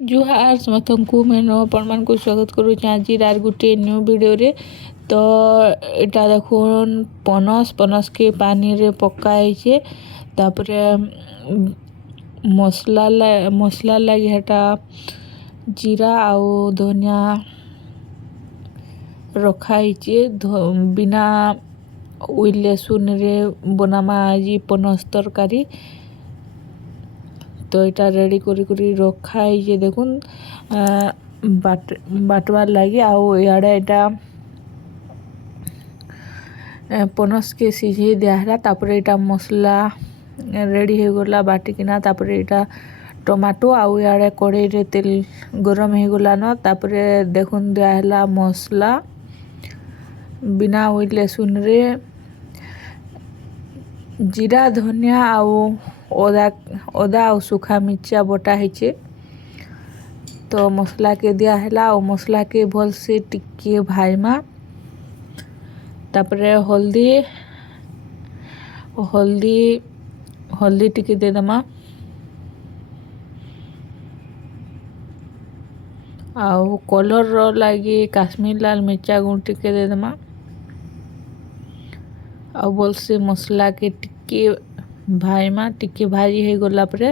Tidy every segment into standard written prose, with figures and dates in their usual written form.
जुहार समस्तଙ୍କୁ ମୁଁ ଆପଣମାନଙ୍କୁ ସ୍ୱାଗତ କରୁଛି ଆଜିର ଆର୍ ଗୋଟିଏ ନ୍ୟୁ ଭିଡ଼ିଓରେ। ତ ଏଇଟା ଦେଖୁନ୍ ପନସକେ ପାନିରେ ପକା ହେଇଛେ। ତାପରେ ମସଲା ଲାଗି ହେଟା ଜିରା ଆଉ ଧନିଆ ରଖା ହେଇଛେ। ବିନା ଲେସୁନରେ ବନାମା ଆଜି ପନସ ତରକାରୀ। तो এটা रेडी करी रखा है देखुन बाटवार लगी आड़े एटा पनस के सीझे दिहला। तापर एटा मसला रेडी हो गला बाटिकिना। तापर एटा टमाटो आड़े कड़े रे तेल गरम हो गला न। तापर देखुन दिहला मसला बिना लहसुन रे जीरा धनिया अदा और सुखा मिर्चा बटा है। तो मसला के दिया है और मसला के भल से टिके भाईमा। तापर हल्दी हल्दी हल्दी टिके दे दमा आउ कलर लगी काश्मीर लाल मिर्चा गुंड टिके दे दमा आउ बोल से मसला के टिके भाईमा। टिके भाजी हो गला परे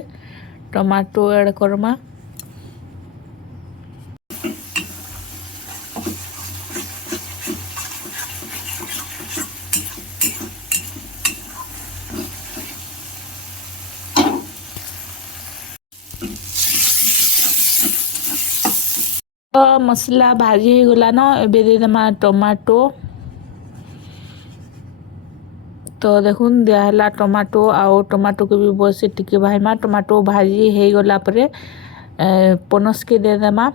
टमाटो ऐड करमा। तो मसला भाजी हो गला न। एबे दे दमा टमाटो। तो देखुन दिहला टमाटो आउ टमाटो के भी बहुत से टिके भाईमा। टमाटो भाजी हो गला परे पनस के दे दमा।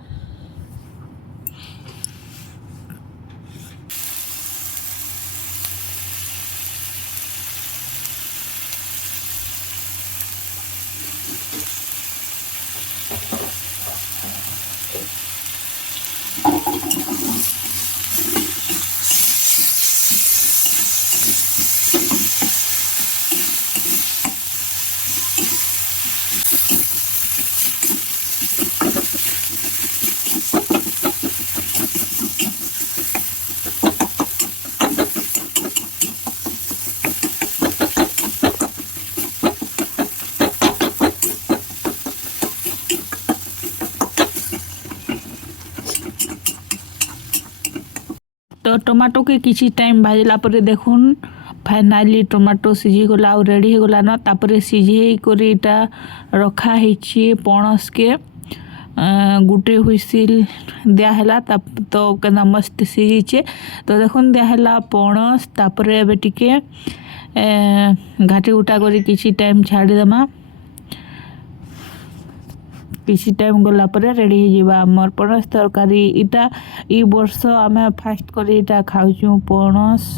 तो टमाटो के किसी टाइम भाजला पर देखुन फाइनाली टमाटो सीझी गला और रेडी हो गला न। तापर सीझे करी इटा रखा है पनस के गुटे हुइसिल दिया है। तो केना मस्त सीझीचे। तो देखुन दिया है पनस। तापर एबे टिके घाटी उठा करी किसी टाइम छाड़ी देमा। किसी टाइम गला पर रेडी हो जावा आमर पनस तरकारी। इटा ई वर्ष आमे फास्ट करी इटा खाउछु पनस।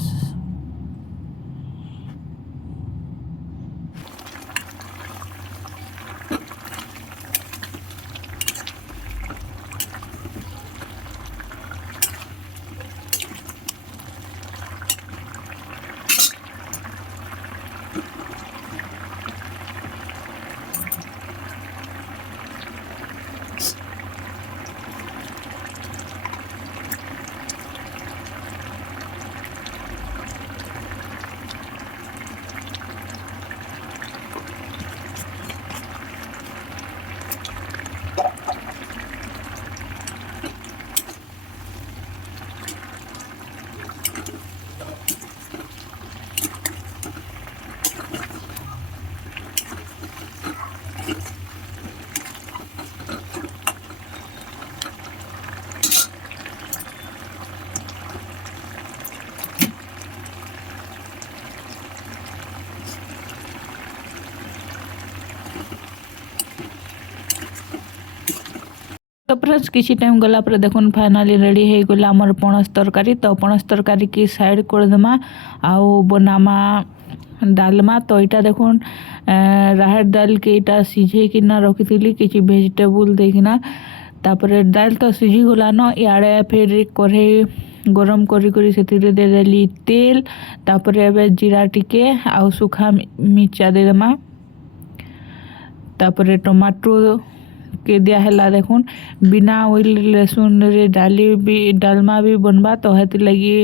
तो फ्रेंड्स किसी टाइम गला पर देखुन फाइनाली रेडी हो गला आमर पनस तरकारी। तो पनस तरकारी की साइड कर देमा आउ बनामा डालमा। तो इटा देखुन राहर दाल के इटा सीझे किना रखी किसी भेजिटेबल देखना। तापर दाल तो सीझी गला न। इे फिर कढ़ई गरम करी से दे देली तेल। तापर एबे जीरा टिके आउ सुखा मिर्चा दे देमा। तापर टमाटो के दिया है देखुन बिना ऑयल लहसुन रे डालमा भी बनवा तो हेती लगी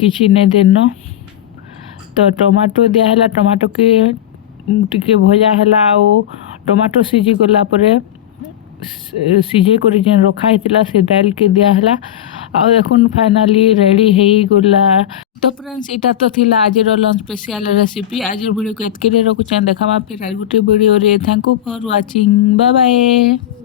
किसी नहीं देन तो टमाटो दिया है टमाटो के टिके भजा है टमाटो सीझी गला सीझे कर रखा होता से डाल के दिया है आउ देखुन फाइनाली रेडी हो गला। तो फ्रेंड्स इटा तो थिला आज लंच स्पेशल रेसिपी आज वीडियो को एतके रखुछें देखा फिर आज गोटे वीडियो रे thank you for watching bye bye.